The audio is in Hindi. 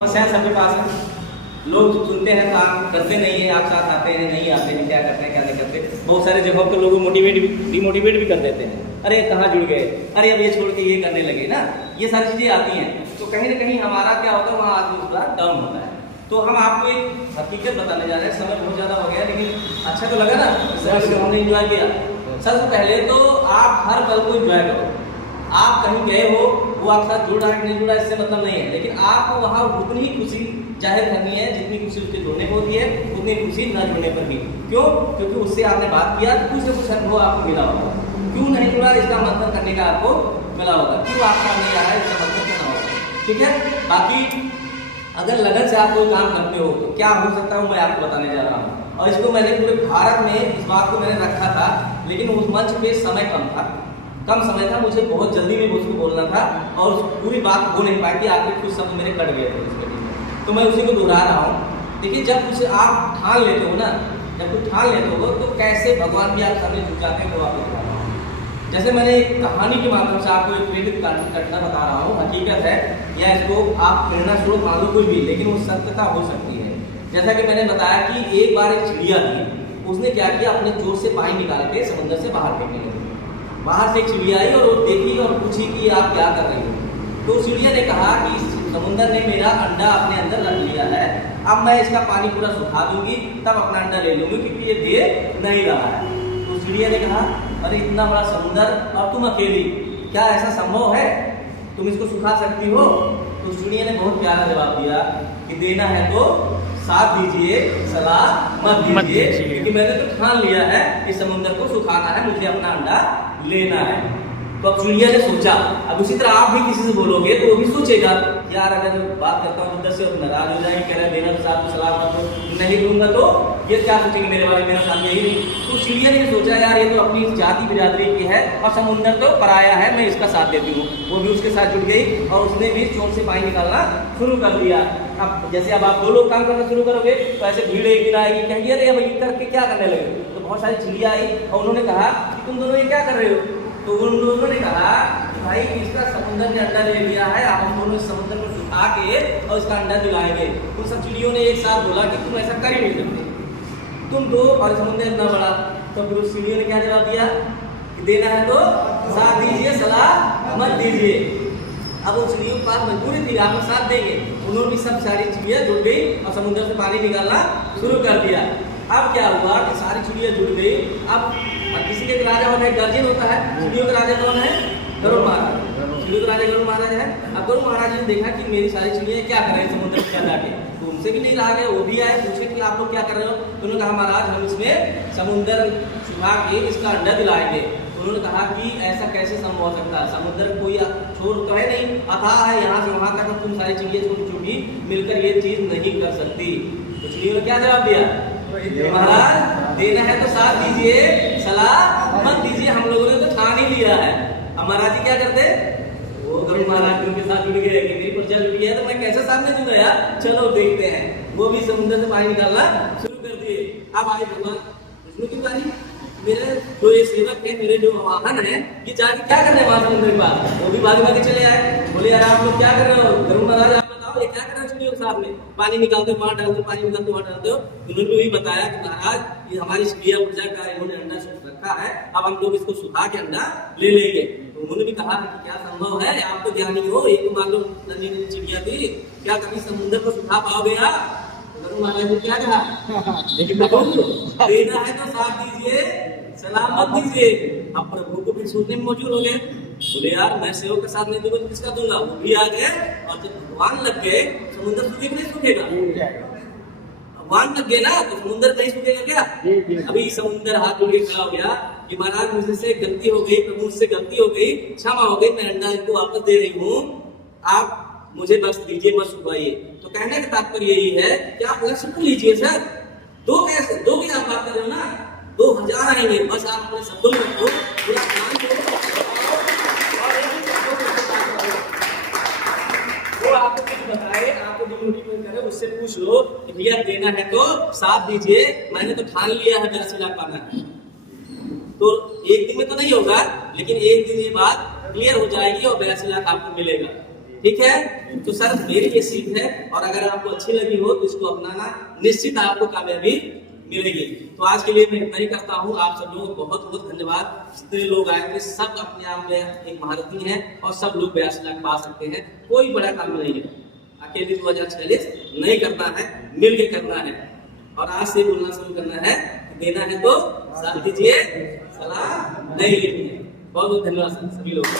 समस्या सबके पास है। लोग सुनते हैं काम करते नहीं है, आप साथ आते हैं नहीं आते हैं, क्या करते हैं क्या नहीं करते। बहुत सारे जगहों पर लोग डिमोटिवेट भी कर देते हैं। अरे कहाँ जुड़ गए, अरे अब ये छोड़ के ये करने लगे ना, ये सारी चीजें आती हैं। तो कहीं ना कहीं हमारा क्या होता है, वहाँ आत्मविश्वास डाउन होता है। तो हम आपको एक हकीकत बताने जा रहे हैं। समय बहुत ज्यादा हो गया, लेकिन अच्छा तो लगा ना, समय हमने इंजॉय किया। सबसे पहले तो आप हर पल को इंजॉय करो। आप कहीं गए हो, वो आपके साथ जुड़ रहा है कि नहीं जुड़ा इससे मतलब नहीं है, लेकिन आपको वहाँ उतनी ही खुशी जाहिर करनी है जितनी खुशी उसके जुड़ने को होती है, उतनी खुशी न जुड़ने पर भी। क्यों? क्योंकि उससे आपने बात किया तो कुछ न कुछ अनुभव आपको मिला होगा। क्यों नहीं जुड़ा इसका मंथन करने का आपको मिला होगा। क्यों आपका नहीं आ रहा है इसका मंथन करना होगा। ठीक है। बाकी अगर लगन से आप कोई काम करते हो तो क्या हो सकता है, मैं आपको बताने जा रहा हूँ। और इसको मैंने पूरे भारत में इस बात को मैंने रखा था, लेकिन उस मंच पे समय कम समय था, मुझे बहुत जल्दी में उसको बोलना था और पूरी बात हो नहीं पाई थी। आखिर कुछ शब्द मेरे कट गए थे उसके लिए, तो मैं उसी को दोहरा रहा हूँ। देखिए, जब कुछ आप ठान लेते हो ना, जब कुछ ठान लेते हो तो कैसे भगवान भी आप सामने झुक जाते हैं, तो आपको बता रहा हूँ। जैसे मैंने एक कहानी के माध्यम से आपको एक प्रेरित घटना बता रहा हूँ, हकीकत है, या इसको आप प्रेरणा स्रोत मान लो कोई भी, लेकिन वो सत्यता हो सकती है। जैसा कि मैंने बताया कि एक बार एक चिड़िया थी, उसने क्या किया, अपने चोंच से पानी निकाल के समुद्र से बाहर फेंकने लगी। बाहर से एक चिड़िया आई और वो देखी और पूछी कि आप क्या कर रही हो। तो चिड़िया ने कहा कि समुद्र ने मेरा अंडा अपने अंदर रख लिया है, अब मैं इसका पानी पूरा सुखा दूंगी, तब अपना अंडा ले लूंगी, क्योंकि ये दे नहीं रहा है। तो चिड़िया ने कहा, अरे इतना बड़ा समुद्र और तुम अकेली, क्या ऐसा संभव है, तुम इसको सुखा सकती हो? तो चिड़िया ने बहुत प्यारा जवाब दिया कि देना है तो साथ दीजिए, सलाह मत दीजिए, क्योंकि मैंने तो ठान लिया है कि समुद्र को सुखाना है, मुझे अपना अंडा लेना है। तो अब चिड़िया ने सोचा। अब उसी तरह आप भी किसी से बोलोगे तो वो भी सोचेगा, यार अगर बात करता हूँ उधर से नाराज हो जाएंगे, कह रहे देना तो साथ में सलाह मत नहीं दूंगा, तो ये क्या सोचेंगे मेरे बारे में, मेरा साथ यही नहीं। तो चिड़िया ने सोचा, यार ये तो अपनी जाति बिरादरी की है और समुद्र तो पराया है, मैं इसका साथ देती हूँ। वो भी उसके साथ जुड़ गई और उसने भी चोंच से पानी निकालना शुरू कर दिया। अब जैसे अब आप दो लोग काम करना शुरू करोगे तो ऐसे भीड़ एक दिन आएगी, कहेंगे अरे भाई करके क्या करने लगे। तो बहुत सारी चिड़िया आई और उन्होंने कहा कि तुम दोनों ये क्या कर रहे हो। तो उन दोनों ने कहा कि भाई इसका समुद्र ने अंडा ले लिया है, अब हम दोनों इस समुद्र को सुखा के और इसका अंडा दिलाएंगे। उन सब चिड़ियों ने एक साथ बोला कि तुम ऐसा कर ही नहीं सकते, तुम दो और समुद्र इतना बड़ा। तो फिर उस चिड़ियों ने क्या जवाब दिया कि देना है तो साथ दीजिए, सलाह मत दीजिए। अब उन चिड़ियों के पास मजबूरी थी, आप साथ देंगे। उन्होंने भी सब सारी चिड़िया जुड़ गई और समुद्र से पानी निकालना शुरू कर दिया। अब क्या हुआ कि सारी चिड़िया जुड़ गई। अब किसी के राजा होता है गार्जियन होता है, चिड़ियों का राजा कौन है, गरुड़ महाराज। चिड़ियों का राजा गरुड़ महाराज है। अब गरुड़ महाराज ने देखा कि मेरी सारी चिड़िया क्या कर रहे हैं समुद्र में जाके, तो उनसे भी नहीं रहा गया, वो भी आए पूछे कि आप लोग क्या कर रहे हो। तो उन्होंने कहा महाराज हम इसमें समुद्र सुखा के इसका अंडा दिलाएंगे। उन्होंने कहा कि ऐसा कैसे संभव हो सकता है, समुद्र कोई छोर तो है नहीं, अथाह है, यहाँ से वहां तक तुम सारी चिड़िया छोटी छोटी मिलकर ये चीज नहीं कर सकती। तो चिड़ियों ने क्या जवाब दिया, महाराज देना है तो साथ दीजिए, सलाह मत दीजिए, हम लोगों ने तो ठान ही लिया है। अब महाराज जी क्या करते, वो गरुड़ महाराज उनके साथ जुड़ गए कि मेरी प्रजा जुड़ गया तो मैं कैसे सामने जुड़ा यार, चलो देखते हैं। वो भी समुद्र से पानी निकालना शुरू कर दिए। अब आए भगवान विष्णु की बारी। मेरे जो ये सेवक है, मेरे जो वाहन है, ये जाके क्या कर रहे हैं वहां समुद्र के पास, वो भी भागे भागे चले आए। बोले यार आप लोग क्या कर रहे हो, गरुड़ महाराज आप बताओ ये क्या कर रहे हो चिड़ियों के साथ में, पानी निकालते हो वहां डालते हो, पानी निकालते हो वहां डालते हो। उन्होंने भी बताया कि महाराज ये हमारी चिड़िया प्रजा का इन्होंने अंडा सुख रखा है, अब हम लोग इसको सुखा के अंडा ले लेंगे। तो उन्होंने भी कहा कि क्या संभव है, आप तो ज्ञानी हो, एक तो मान लो नन्ही चिड़िया थी, क्या कभी समुद्र को सुखा पाओगे आप। गरुड़ महाराज ने क्या कहा, देना है तो साथ दीजिए, सलाह मत दीजिए। अब प्रभु को भी सोचने में मौजूद हो गए। बोले यार मैं सेवक के साथ नहीं दूंगा तो किसका दूंगा। वो भी आ गए और जब भगवान लग गए समुद्र सूखेगा नहीं सूखेगा, भगवान लग गए ना तो समुद्र नहीं सूखेगा क्या। अभी समुद्र हाथ जोड़ के खड़ा हो गया कि महाराज मुझसे गलती हो गई, प्रभु मुझसे गलती हो गई, क्षमा हो गई, मैं अंडा इनको वापस दे रही हूँ, आप मुझे बस दीजिए, मत सुखाइए। तो कहने का तात्पर्य यही है कि आप लक्ष्य को लीजिए सर, दो कैसे दो की आप बात कर रहे हो ना, 2000 आएंगे, बस आप अपने शब्दों में रखो, पूरा ध्यान दो। वो आपको कुछ बताए, आपको डिमोटिवेट करे, उससे पूछ लो कि भैया देना है तो साथ दीजिए, मैंने तो ठान लिया है 82 लाख पाना है। तो एक दिन में तो नहीं होगा, लेकिन एक दिन ये बात क्लियर हो जाएगी और 82 लाख आपको मिलेगा। ठीक है। तो सर मेरी ये सीख है, और अगर आपको अच्छी लगी हो तो इसको अपनाना, निश्चित आपको कामयाबी मिलेगी। तो आज के लिए मैं इतना ही करता हूँ। आप सब लोगों को बहुत बहुत धन्यवाद। जितने लोग आए थे सब अपने आप में एक महारथी हैं, और सब लोग 82 लाख पा सकते हैं। कोई बड़ा काम नहीं है, अकेले 2046 नहीं करना है, मिल के करना है। और आज से बोलना शुरू करना है, देना है तो साथ दीजिए, सलाह नहीं लेनी है। बहुत बहुत धन्यवाद सभी लोग।